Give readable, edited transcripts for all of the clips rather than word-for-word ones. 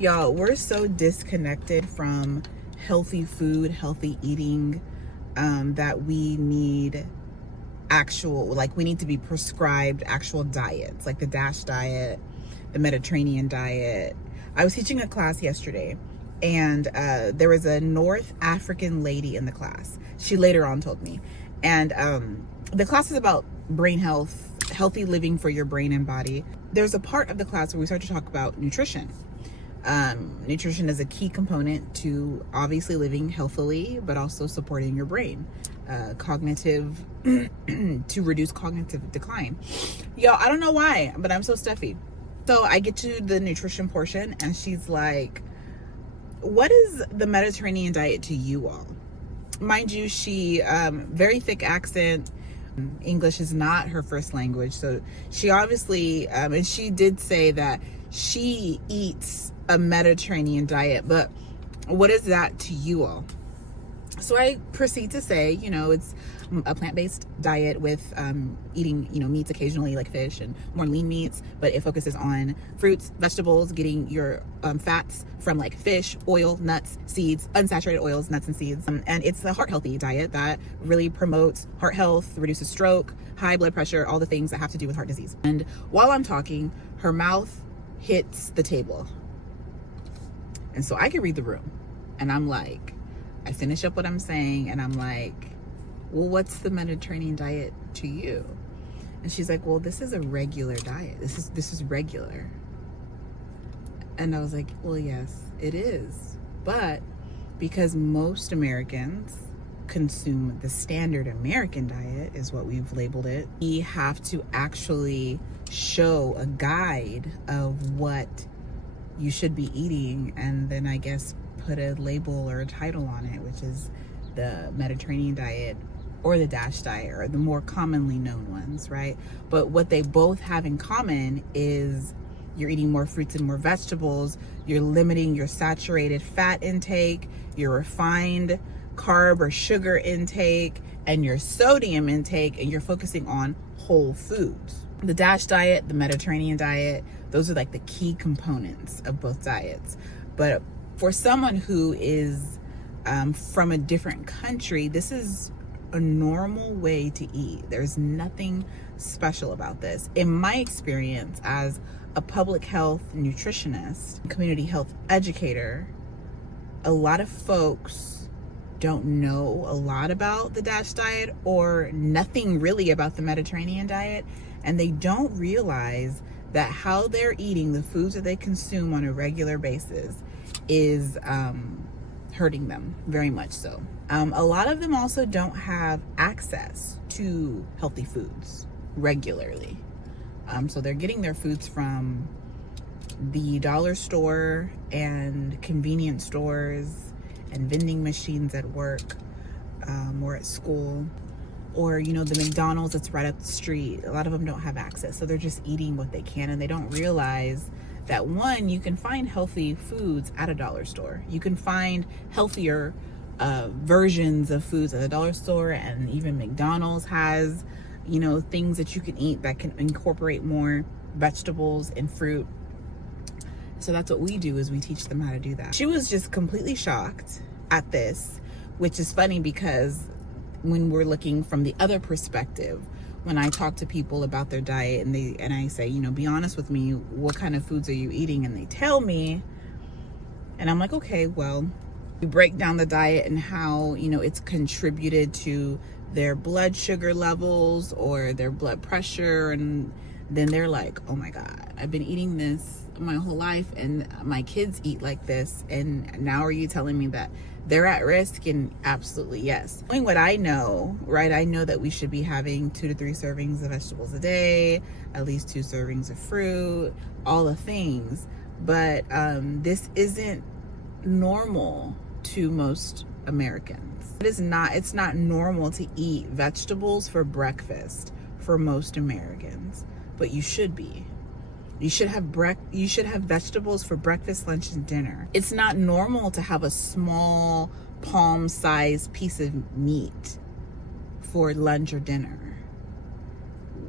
Y'all, we're so disconnected from healthy food, healthy eating, that we need we need to be prescribed actual diets, like the DASH diet, the Mediterranean diet. I was teaching a class yesterday, and there was a North African lady in the class. She later on told me. And the class is about brain health, healthy living for your brain and body. There's a part of the class where we start to talk about nutrition. Nutrition is a key component to obviously living healthily, but also supporting your brain, cognitive to reduce cognitive decline. Y'all, I don't know why, but I'm so stuffy. So I get to the nutrition portion, and she's like, what is the Mediterranean diet to you all? Mind you, she very thick accent. English is not her first language, so she obviously and she did say that she eats a Mediterranean diet, but what is that to you all? So I proceed to say, it's a plant-based diet with eating, meats occasionally, like fish and more lean meats, but it focuses on fruits, vegetables, getting your fats from like fish, oil, nuts, seeds, unsaturated oils, nuts and seeds. And it's a heart-healthy diet that really promotes heart health, reduces stroke, high blood pressure, all the things that have to do with heart disease. And while I'm talking, her mouth hits the table. And so I can read the room, and I'm like, I finish up what I'm saying, and I'm like, well, what's the Mediterranean diet to you? And she's like, well, this is a regular diet. This is regular. And I was like, well, yes, it is. But because most Americans consume the standard American diet, is what we've labeled it, we have to actually show a guide of what you should be eating, and then I guess put a label or a title on it, which is the Mediterranean diet or the DASH diet, or the more commonly known ones, right? But what they both have in common is you're eating more fruits and more vegetables, you're limiting your saturated fat intake, your refined carb or sugar intake, and your sodium intake, and you're focusing on whole foods. The DASH diet, the Mediterranean diet, those are like the key components of both diets. But for someone who is from a different country, this is a normal way to eat. There's nothing special about this. In my experience as a public health nutritionist, community health educator, a lot of folks don't know a lot about the DASH diet or nothing really about the Mediterranean diet, and they don't realize that how they're eating, the foods that they consume on a regular basis, is hurting them very much so. A lot of them also don't have access to healthy foods regularly. So they're getting their foods from the dollar store and convenience stores and vending machines at work or at school, or the McDonald's that's right up the street. A lot of them don't have access, so they're just eating what they can, and they don't realize that, one, you can find healthy foods at a dollar store. You can find healthier versions of foods at the dollar store, and even McDonald's has things that you can eat that can incorporate more vegetables and fruit. So that's what we do, is we teach them how to do that. She was just completely shocked at this, which is funny because when we're looking from the other perspective, when I talk to people about their diet and I say, be honest with me, what kind of foods are you eating? And they tell me, and I'm like, okay, well, we break down the diet and how, it's contributed to their blood sugar levels or their blood pressure. And then they're like, oh my God, I've been eating this my whole life and my kids eat like this, and now are you telling me that they're at risk? And absolutely yes. Knowing what I know, right? I know that we should be having 2 to 3 servings of vegetables a day, at least 2 servings of fruit, all the things. But this isn't normal to most Americans. It's not normal to eat vegetables for breakfast for most Americans, but you should be. You should have vegetables for breakfast, lunch, and dinner. It's not normal to have a small palm-sized piece of meat for lunch or dinner.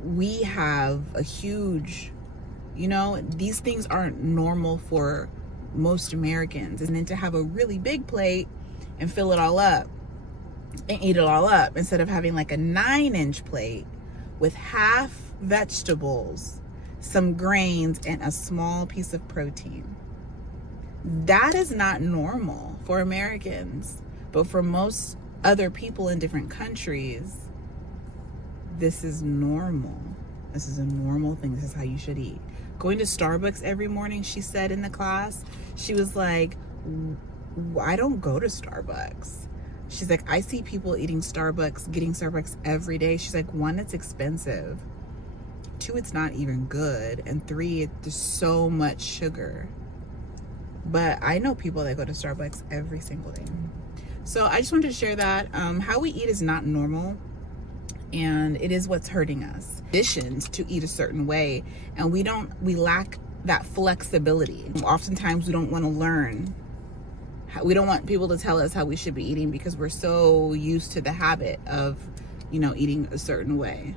We have a huge, these things aren't normal for most Americans, and then to have a really big plate and fill it all up and eat it all up, instead of having like a 9-inch plate with half vegetables, some grains, and a small piece of protein. That is not normal for Americans, but for most other people in different countries, this is normal. This is a normal thing. This is how you should eat. Going to Starbucks every morning, she said in the class, she was like, I don't go to Starbucks. She's like, I see people getting Starbucks every day. She's like, 1, it's expensive. 2, it's not even good. And 3, there's so much sugar. But I know people that go to Starbucks every single day. So I just wanted to share that. How we eat is not normal, and it is what's hurting us. Conditioned to eat a certain way, and we lack that flexibility. Oftentimes we don't want to learn. We don't want people to tell us how we should be eating because we're so used to the habit of, eating a certain way.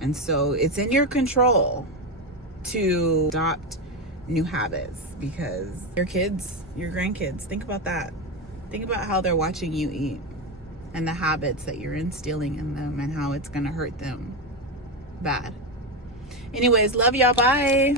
And so it's in your control to adopt new habits, because your kids, your grandkids, think about that. Think about how they're watching you eat and the habits that you're instilling in them and how it's going to hurt them bad. Anyways, love y'all. Bye.